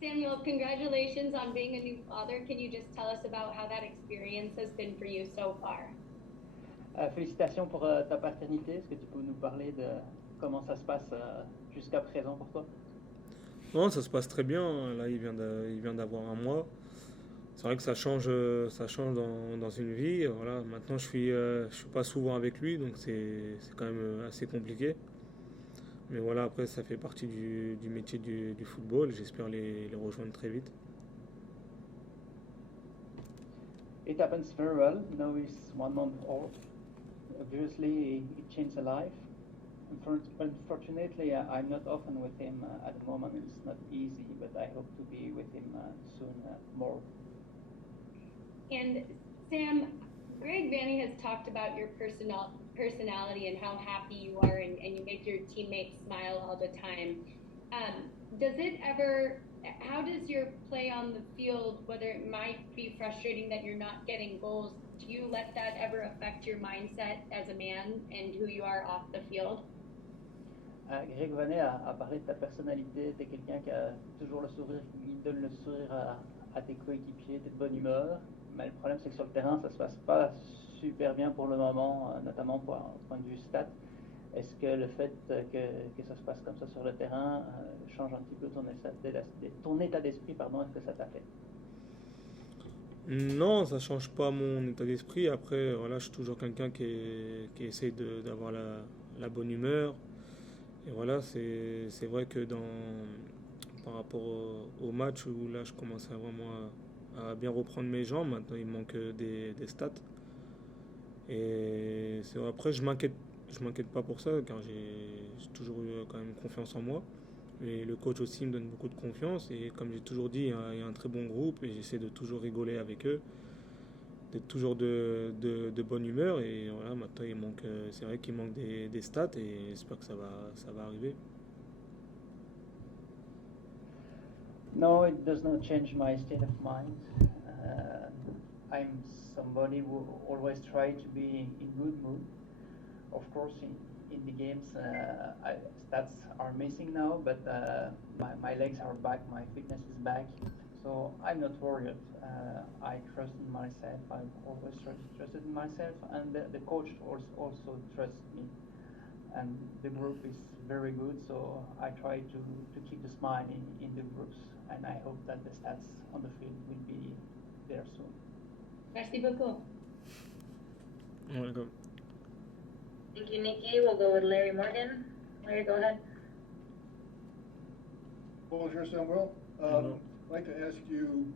Samuel, congratulations on being a new father. Can you just tell us about how that experience has been for you so far? Félicitations pour ta paternité. Est-ce que tu peux nous parler de comment ça se passe jusqu'à présent pour toi? Non, ça se passe très bien. Là, il vient d'avoir un mois. C'est vrai que ça change dans une vie. Voilà. Maintenant, je suis pas souvent avec lui, donc c'est quand même assez compliqué. Mais voilà, après, ça fait partie du métier du football. J'espère les rejoindre très vite. It happens very well. Now he's 1 month old. Obviously, it changed a life. Unfortunately, I'm not often with him at the moment. It's not easy, but I hope to be with him soon more. And Sam, Greg Vanny has talked about your personality and how happy you are, and you make your teammates smile all the time. Does it ever? How does your play on the field, whether it might be frustrating that you're not getting goals, do you let that ever affect your mindset as a man and who you are off the field? Greg Vanet a parlé de ta personnalité. Tu es quelqu'un qui a toujours le sourire, qui donne le sourire à tes coéquipiers, tu es de bonne humeur. Mais le problème, c'est que sur le terrain, ça se passe pas super bien pour le moment, notamment pour un point de vue stat. Est-ce que le fait que ça se passe comme ça sur le terrain change un petit peu ton état d'esprit, pardon, est-ce que ça t'a fait? Non, ça change pas mon état d'esprit. Après, voilà, je suis toujours quelqu'un qui essaie d'avoir la bonne humeur. Et voilà, c'est vrai que par rapport au match où là, je commence à vraiment à bien reprendre mes jambes. Maintenant, il manque des stats. Et c'est vrai, après, je m'inquiète pas pour ça, car j'ai toujours eu quand même confiance en moi. Et le coach aussi me donne beaucoup de confiance. Et comme j'ai toujours dit, il y a un très bon groupe et j'essaie de toujours rigoler avec eux, d'être toujours de bonne humeur. Et voilà, maintenant, c'est vrai qu'il manque des stats et j'espère que ça va arriver. No, it does not change my state of mind. Uh, I'm somebody who always try to be in good mood. Of course, in the games, stats are missing now, but my legs are back, my fitness is back, so I'm not worried. I trust in myself. I've always trusted in myself, and the coach also trusts me. And the group is very good, so I try to keep the smile in the groups, and I hope that the stats on the field will be there soon. Merci beaucoup. Ouais, d'accord. Thank you, Nikki. We'll go with Larry Morgan. Larry, go ahead. Bonjour, Samuel. Hello. I'd like to ask you,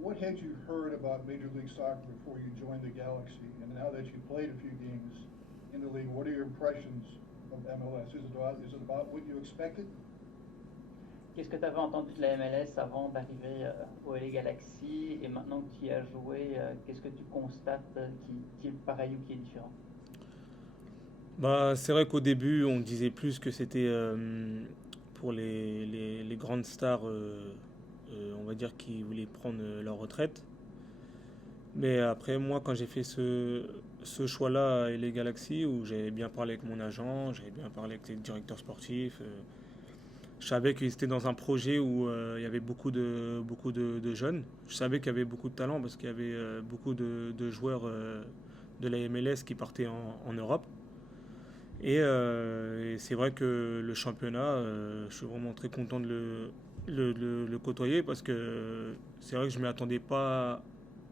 what had you heard about Major League Soccer before you joined the Galaxy? And now that you played a few games in the league, what are your impressions of MLS? Is it about what you expected? Qu'est-ce que tu avais entendu de la MLS avant d'arriver au LA Galaxy et maintenant que tu y as joué, qu'est-ce que tu constates qui est pareil ou qui est différent? Bah, c'est vrai qu'au début, on disait plus que c'était pour les grandes stars, on va dire, qui voulaient prendre leur retraite. Mais après, moi, quand j'ai fait ce choix-là et les Galaxies, où j'avais bien parlé avec mon agent, j'avais bien parlé avec les directeurs sportifs, je savais qu'ils étaient dans un projet où il y avait beaucoup de jeunes. Je savais qu'il y avait beaucoup de talent parce qu'il y avait beaucoup de joueurs de la MLS qui partaient en Europe. Et c'est vrai que le championnat, je suis vraiment très content de le côtoyer parce que c'est vrai que je ne m'y attendais pas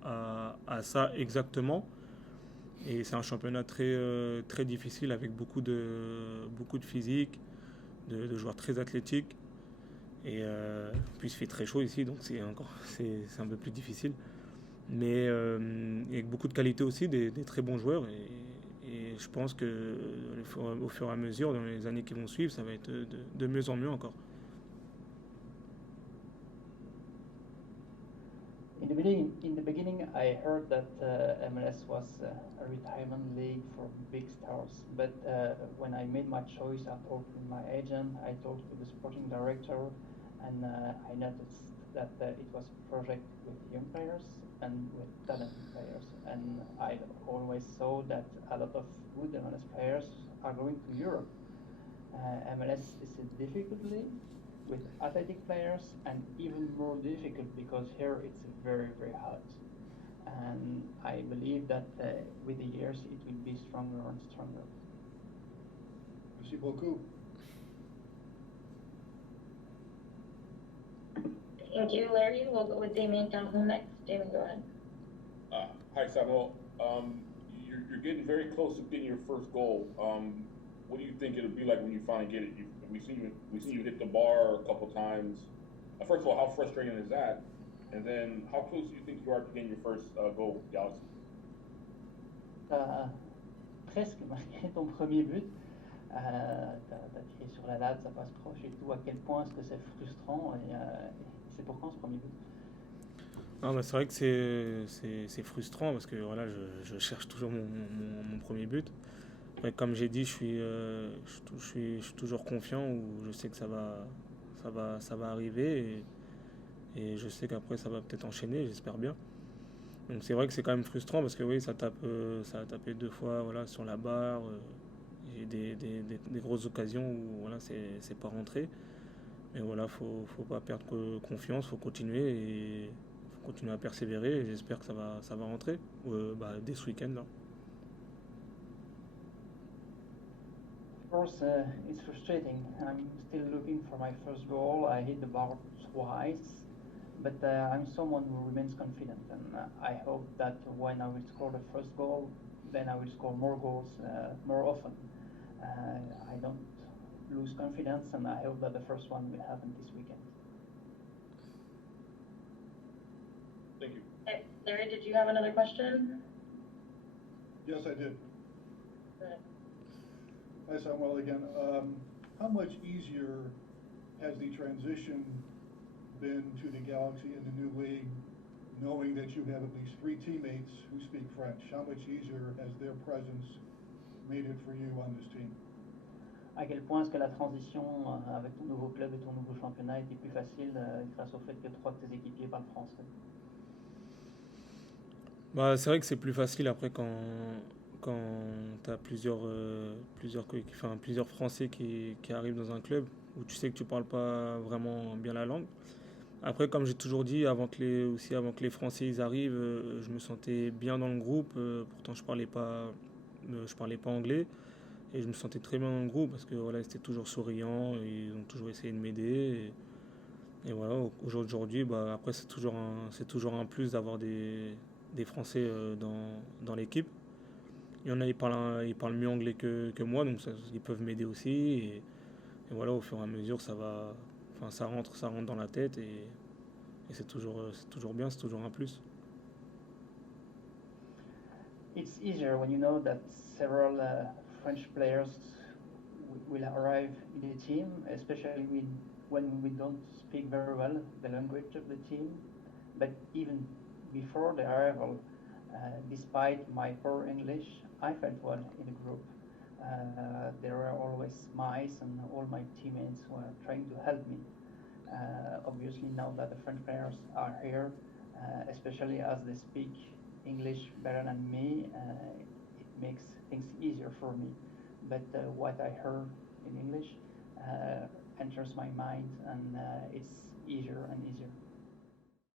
à ça exactement. Et c'est un championnat très difficile avec beaucoup de physique, de joueurs très athlétiques. Et puis il fait très chaud ici, donc c'est un peu plus difficile. Mais avec beaucoup de qualité aussi, des très bons joueurs. Et je pense que au fur et à mesure, dans les années qui vont suivre, ça va être de mieux en mieux encore. In the beginning, I heard that MLS was a retirement league for big stars. But when I made my choice, I talked with my agent, I talked with the sporting director, and I noticed that it was a project with young players and with talented players. And I always saw that a lot of good MLS players are going to Europe. MLS is a difficult league, with athletic players, and even more difficult because here it's very, very hot. And I believe that with the years it will be stronger and stronger. Merci beaucoup. Thank you, Larry. We'll go with Damien Calhoun next. Damien, go ahead. Hi, Samuel. You're getting very close to getting your first goal. What do you think it'll be like when you finally get it? We see you hit the bar a couple times. First of all, how frustrating is that? And then, how close do you think you are to getting your first goal with Galaxy? T'as presque marqué ton premier but. T'as tiré sur la latte, ça passe proche et tout. À quel point est-ce que c'est frustrant et c'est pour quand ce premier but? Non, bah, c'est vrai que c'est frustrant parce que voilà, je cherche toujours mon premier but. Ouais, comme j'ai dit, je suis toujours confiant ou je sais que ça va arriver et je sais qu'après ça va peut-être enchaîner, j'espère bien. Donc c'est vrai que c'est quand même frustrant parce que oui, ça a tapé deux fois voilà, sur la barre. J'ai des grosses occasions où voilà, c'est pas rentré. Mais voilà, faut pas perdre confiance, faut continuer et faut continuer à persévérer et j'espère que ça va rentrer dès ce week-end là. Of course, it's frustrating. I'm still looking for my first goal. I hit the bar twice, but I'm someone who remains confident, and I hope that when I will score the first goal, then I will score more goals more often. I don't lose confidence, and I hope that the first one will happen this weekend. Thank you. Okay, Larry, did you have another question? Yes, I did. Go ahead. Hi, Samuel again. How much easier has the transition been to the Galaxy and the new league, knowing that you have at least 3 teammates who speak French? How much easier has their presence made it for you on this team? À quel point est-ce que la transition avec ton nouveau club et ton nouveau championnat était plus facile grâce au fait que 3 de tes équipiers parlent français? Bah, c'est vrai que c'est plus facile après quand tu as plusieurs Français qui arrivent dans un club où tu sais que tu parles pas vraiment bien la langue. Après, comme j'ai toujours dit, avant que les Français ils arrivent, je me sentais bien dans le groupe. Pourtant, je parlais pas anglais et je me sentais très bien dans le groupe parce que voilà, ils étaient toujours souriants, et ils ont toujours essayé de m'aider. Et voilà, aujourd'hui, bah, après c'est toujours un plus d'avoir des Français dans l'équipe. Il y en a, ils parlent mieux anglais que moi, donc ils peuvent m'aider aussi. Et voilà, au fur et à mesure, ça rentre dans la tête et c'est toujours bien, c'est toujours un plus. It's easier when you know that several French players will arrive in the team, especially when we don't speak very well the language of the team. But even before the arrival, despite my poor English, I felt well in the group. There were always smiles, and all my teammates were trying to help me. Obviously, now that the French players are here, especially as they speak English better than me, it makes things easier for me. But what I heard in English enters my mind, and it's easier and easier.